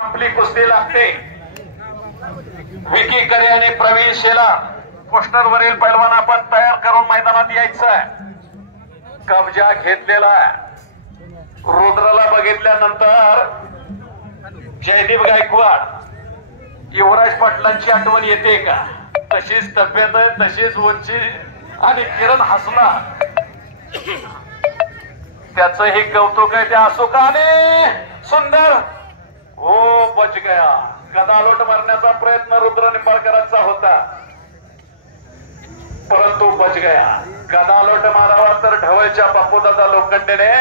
आपली कुस्ती लागते। विकी करे आणि प्रवीण शेला पोस्टर वरील पैलवान आपण तयार करून मैदानात यायचं। कब्जा घेतलेला रुद्राला बघितल्यानंतर जयदीप गायकवाड युवराज पाटलांची आठवण येते का? तशीच तब्येत, तशीच उंची आणि किरण हसला त्याचं हे कौतुक आहे। त्या अशोकाने सुंदर हो बच गया। गदालोट मारण्याचा प्रयत्न रुद्र निंबाळकरांचा होता परंतु बच गया। गदालोट मारावा तर ढवळच्या बापूदादा लोखंडेने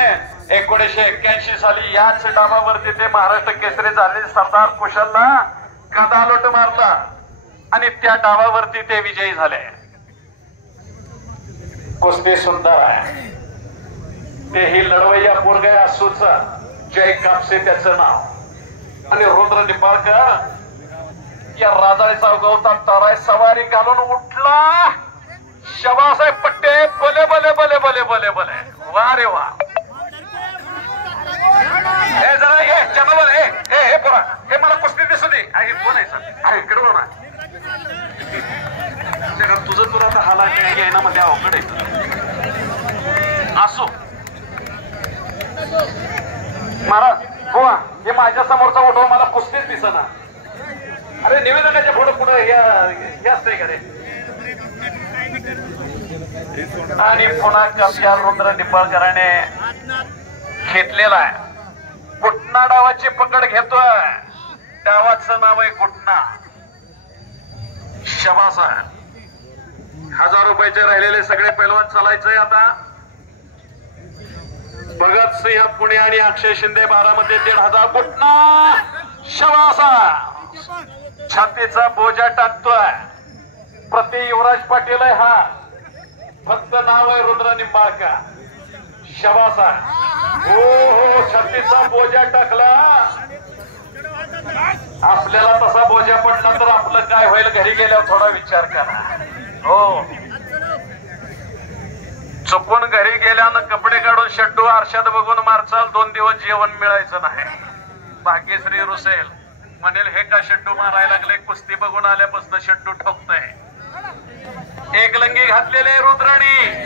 1981 साली याच डावावरती ते महाराष्ट्र केसरी झाले सरदार कुशलला गदालोट मारला आणि त्या डावावरती ते विजयी झाले। कुस्ती सुंदर आहे। तेही लढवय्या पोरगा असूच जय कापसे त्याचं नाव आणि रुद्र निंबाळकर या राजाचा उगवता ताराय सवारी घालून उठला। शबासाहेब पट्टे भले भले भले भले भले भले वा रे वा। हे जरा हे चॅनल हे हे पोरा हे मला कुस्ती दिसू दे। आई कोण आहे सर? अरे इकडे ना तुझं तुला आता हाला येणं मध्ये अवघड आहे। असो महाराज हो हे माझ्या समोरचा ओढवा मला कुस्तीच दिसना। अरे निवेदकाच्या पुढे पुढे हे असतंय का रे? आणि पुन्हा कब्जा रुद्र निंबाळकराने घेतलेला आहे। कुटना डावाची पकड घेतोय। डावाचं नाव आहे कुटना। शबास आहे। 1000 रुपयाचे राहिलेले सगळे पैलवान चालायचंय आता। भगत सिंह पुणे आणि अक्षय शिंदे बारामध्ये 1500 कुटना शबासा छातीचा बोजा टाकतोय। प्रति युवराज पाटील आहे हा फक्त नाव आहे रुद्र निंबाळकर। शबासा हो हो छातीचा बोजा टाकला। आपल्याला तसा बोजा पडला तर आपलं काय होईल घरी गेल्यावर थोडा विचार करा। हो चुकून घरी गेल्यानं कपडे काढून शड्डू आरशात बघून मारचाल 2 दिवस जेवण मिळायचं नाही। भाग्यश्री रुसेल म्हणेल हे का शड्डू मारायला लागले? कुस्ती बघून आल्यापासून शड्डू ठोकतय। एक लंगी घातलेले रुद्राणी